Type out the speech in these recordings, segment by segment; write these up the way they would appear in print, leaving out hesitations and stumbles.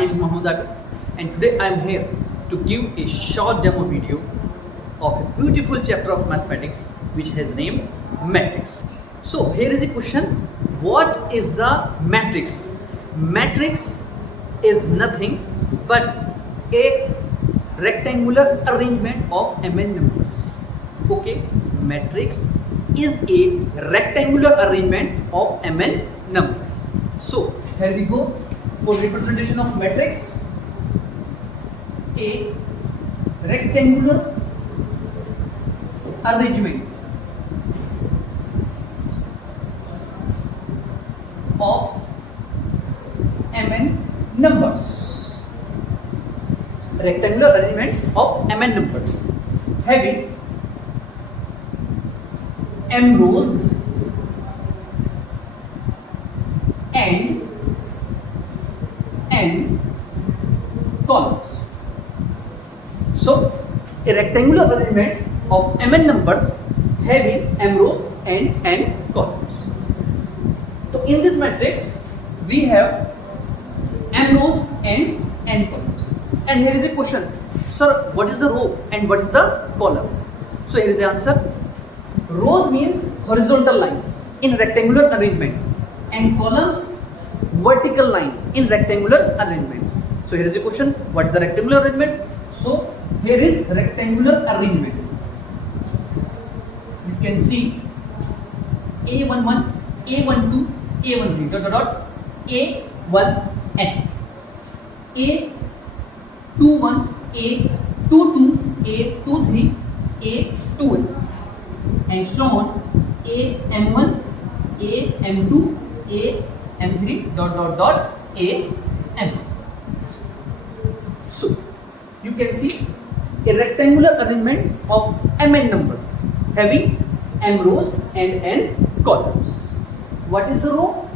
name is Mohammed Aga, and today I am here to give a short demo video of a beautiful chapter of mathematics which has named matrix. So here is the question: what is the matrix? Matrix is nothing but a rectangular arrangement of mn numbers. Okay, matrix is a rectangular arrangement of mn numbers. So here we go for representation of matrix. A rectangular arrangement of mn numbers. Rectangular arrangement of mn numbers having m rows and n columns. So a rectangular arrangement of mn numbers having m rows and n columns. So in this matrix we have m rows and n columns. And here is a question: sir, what is the row and what is the column? So here is the answer. Rows means horizontal line in rectangular arrangement, and columns vertical line in rectangular arrangement. So here is the question: what is the rectangular arrangement? So here is rectangular arrangement. You can see A11, A12, A13 dot dot dot A1n, A21, A22, A23, A2n, and so on. AM1, AM2, AM3 dot dot dot AM. So you can see a rectangular arrangement of mn numbers having m rows and n columns. What is the row?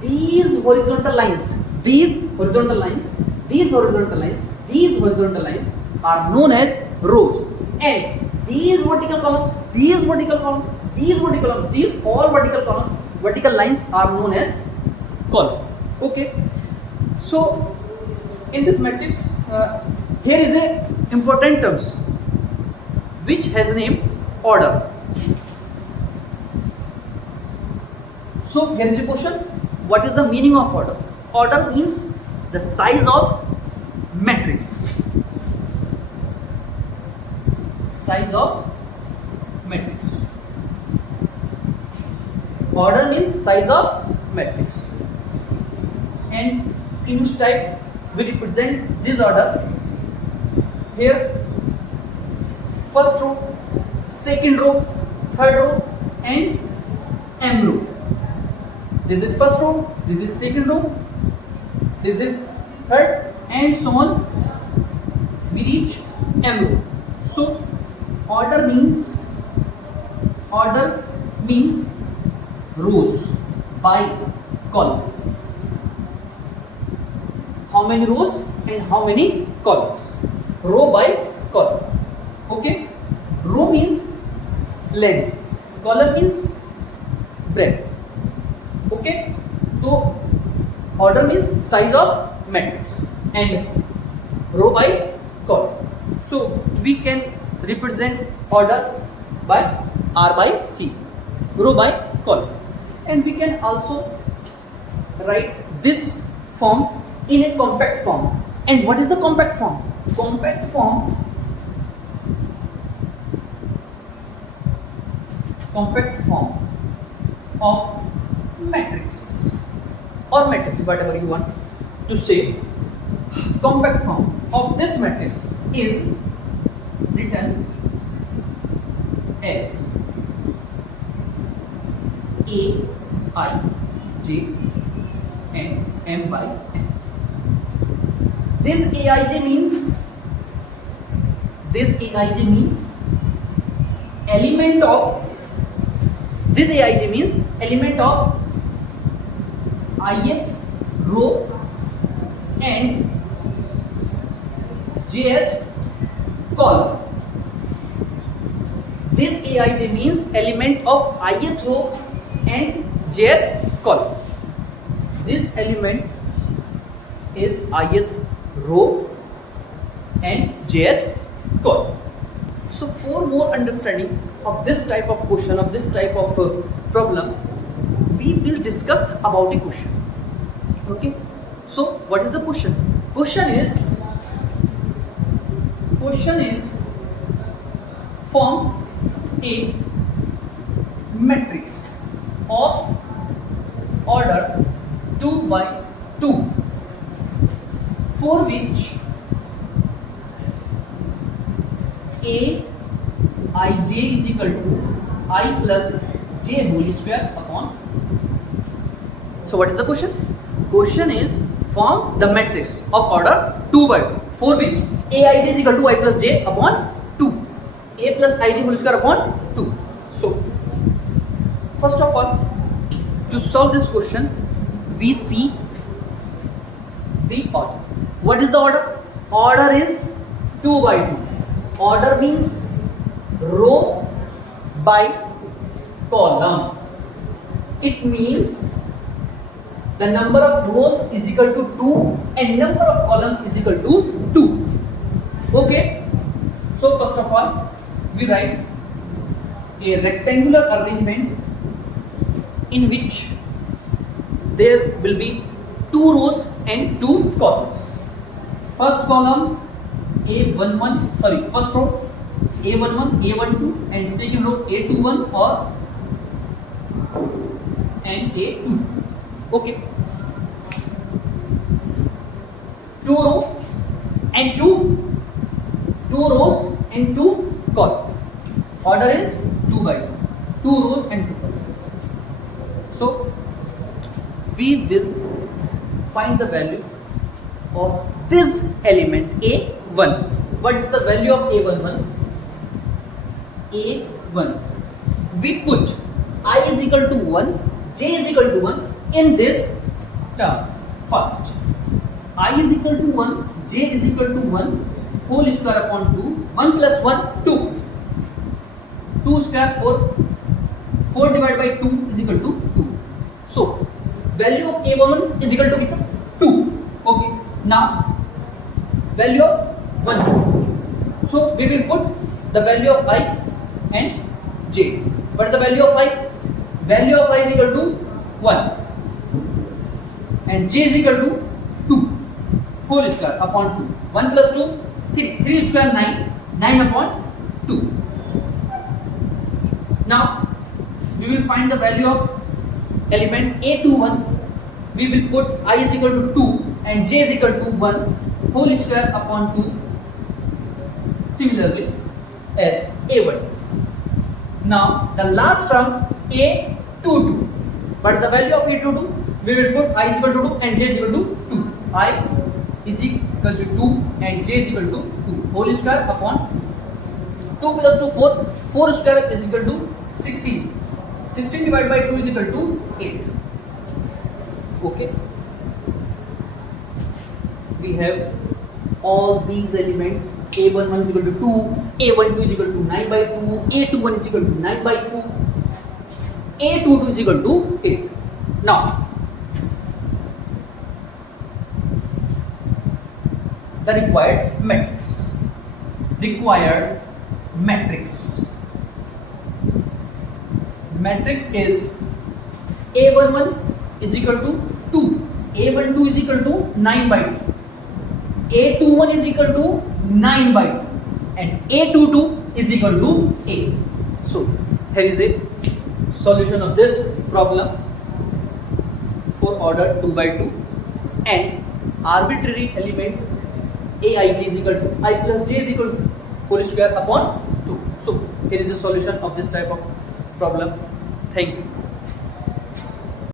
These horizontal lines, these horizontal lines, these horizontal lines, these horizontal lines are known as rows, and these vertical column, these vertical column, these vertical column, these all vertical column, vertical lines are known as column. Okay. So in this matrix, here is a important terms which has name order. So here is the question: what is the meaning of order? Order means the size of matrix. Size of matrix. Order means size of matrix. And in which type we represent this order? Here, first row, second row, third row, and m row. This is first row, this is second row, this is third, and so on. We reach m row. So order means rows by column. How many rows and how many columns? Row by column. Okay. Row means length, column means breadth. Okay. So order means size of matrix and row by column. So we can represent order by R by C, row by column, and we can also write this form in a compact form. And what is the compact form? Compact form of matrix or matrix, whatever you want to say. Compact form of this matrix is written as A I J and M by N. This Aij means element of ith row and jth column. This Aij means element of ith row and jth column. This element is ith row and jth column. So for more understanding of this type of question, of this type of problem, we will discuss about a question. Okay, so what is the question? Question is form a matrix of order 2 by 2 for which aij is equal to I plus j whole square upon. So what is the question? Question is form the matrix of order 2 by 2 for which aij is equal to I plus j upon 2, a plus ij whole square upon 2. So first of all, to solve this question, we see the order. What is the order? Order is 2 by 2. Order means row by column. It means the number of rows is equal to 2 and number of columns is equal to 2. Okay. So first of all, we write a rectangular arrangement in which there will be 2 rows and 2 columns. First column A11, sorry, first row A11, A12 and second row A21 or and A2. Okay. 2 rows and 2 rows and 2 columns. Order is 2 by 2. 2 rows and 2 columns. So we will find the value of this element A1. What is the value of A11? A1. We put I is equal to 1, j is equal to 1 in this term first. I is equal to 1, j is equal to 1 whole square upon 2. 1 plus 1, 2. 2 square 4. 4 divided by 2 is equal to 2. So value of A11 is equal to 2. Okay. Now value of 1. So we will put the value of I and j. What is the value of I? Value of I is equal to 1 and j is equal to 2 whole square upon 2. 1 plus 2, 3. 3 square 9. 9 upon 2. Now we will find the value of element A21. We will put I is equal to 2 and j is equal to 1 whole square upon 2. Similarly as A1. Now the last term A22. But the value of A22, we will put I is equal to 2 and j is equal to 2. I is equal to 2 and j is equal to 2 whole square upon 2 plus 2, 4. 4 square is equal to 16. 16 divided by 2 is equal to 8. Okay. We have all these elements. A11 is equal to 2, A12 is equal to 9 by 2, A21 is equal to 9 by 2, A22 is equal to 8. Now, the required matrix. Matrix is A11 is equal to 2, A12 is equal to 9 by 2, A21 is equal to 9 by 2 and A22 is equal to 8. So here is a solution of this problem for order 2 by 2 and arbitrary element Aij is equal to I plus j is equal to whole square upon 2. So here is the solution of this type of problem. Thank you.